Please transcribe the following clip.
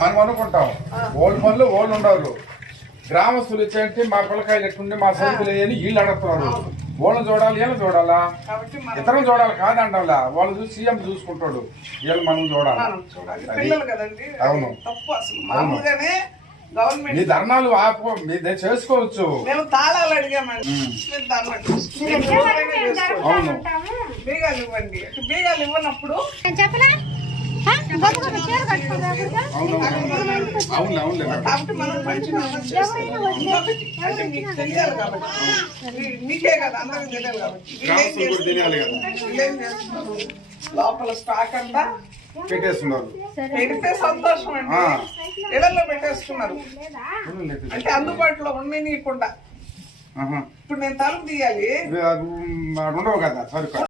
మనం అనుకుంటాం ఓల్డ్ పనులు ఓల్డ్ ఉండరు. గ్రామస్తులు ఇచ్చేంటి మా పిల్లకాయలు ఎట్టుండి మా సరుకులు అని వీళ్ళు అడుగుతున్నారు. వాళ్ళని చూడాలి, వీళ్ళని చూడాలా, ఇతరం చూడాలి కాదంటా. వాళ్ళు చూసి సీఎం చూసుకుంటాడు, వీళ్ళు మనం చూడాలి. అవును, మీ ధర్నాలు మీరు చేసుకోవచ్చు. మేము తాళాలు అడిగామండి, అవును, బీగాలు ఇవ్వండి. బీగాలు ఇవ్వనప్పుడు కాబట్టి మనం మీకు తెలియాలి కాబట్టి, మీకే కదా అందరికి తెలియాలి కాబట్టి లోపల స్టాక్ అంతా పెట్టేస్తున్నారు. పెడితే సంతోషం అండి. ఇళ్లలో పెట్టేస్తున్నారు అంటే అందుబాటులో ఉండనీయకుండా. ఇప్పుడు నేను తలుపు తీయాలి, ఉండవు కదా సరుకు.